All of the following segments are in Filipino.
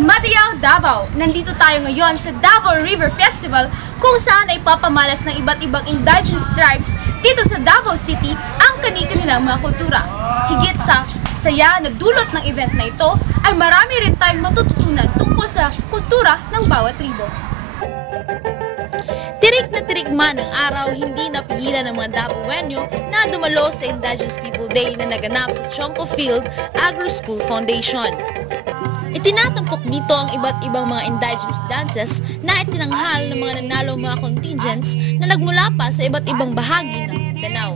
Matiyaw, Davao! Nandito tayo ngayon sa Davao River Festival kung saan ay papamalas ng iba't ibang indigenous tribes dito sa Davao City ang kani-kanilang mga kultura. Higit sa saya na dulot ng event na ito ay marami rin tayong matututunan tungkol sa kultura ng bawat tribo. Tirik na tirik man ang araw, hindi napigilan ng mga Davaoenyo na dumalo sa Indigenous People Day na naganap sa Chonko Field Agro-School Foundation. Itinatampok dito ang iba't ibang mga indigenous dances na itinanghal ng mga nanalong mga contingents na nagmula pa sa iba't ibang bahagi ng Mindanao.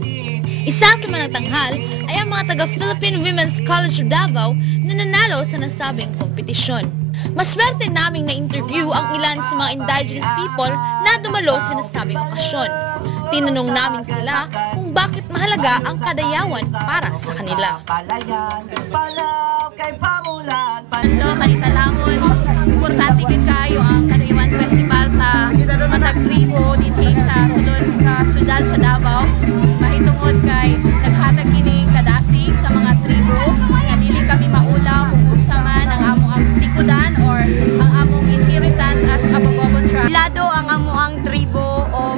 Isa sa mga nagtanghal ay ang mga taga-Philippine Women's College of Davao na nanalo sa nasabing kompetisyon. Maswerte naming na-interview ang ilan sa mga indigenous people na dumalo sa nasabing okasyon. Tinanong namin sila kung bakit mahalaga ang kadayawan para sa kanila. Kalitalangod, importante kayo ang Kadayawan Festival sa matag tribo dito sa sudal sa Davao. Mahitungod kay naghatag kining kadasig sa mga tribo nga dili kami maulaw kung unsa man ang among tikudan or ang among inheritance as Abogobon tribe. Lado ang amuang tribo o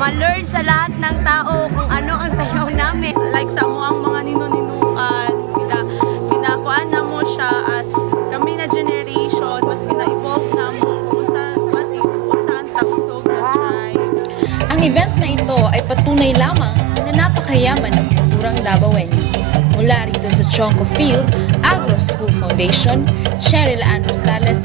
ma-learn sa lahat ng tao kung ano ang sayaw namin. Like sa amuang mga ninukan, kinakuan na mo siya as kami na generation, mas gina-evolve na mo kung saan taksog na tribe. Ang event na ito ay patunay lamang na napakayaman ng kulturang Davaoenyo. Mula rito sa Chonko Field Agro-School Foundation, Cheryl Ann Rosales,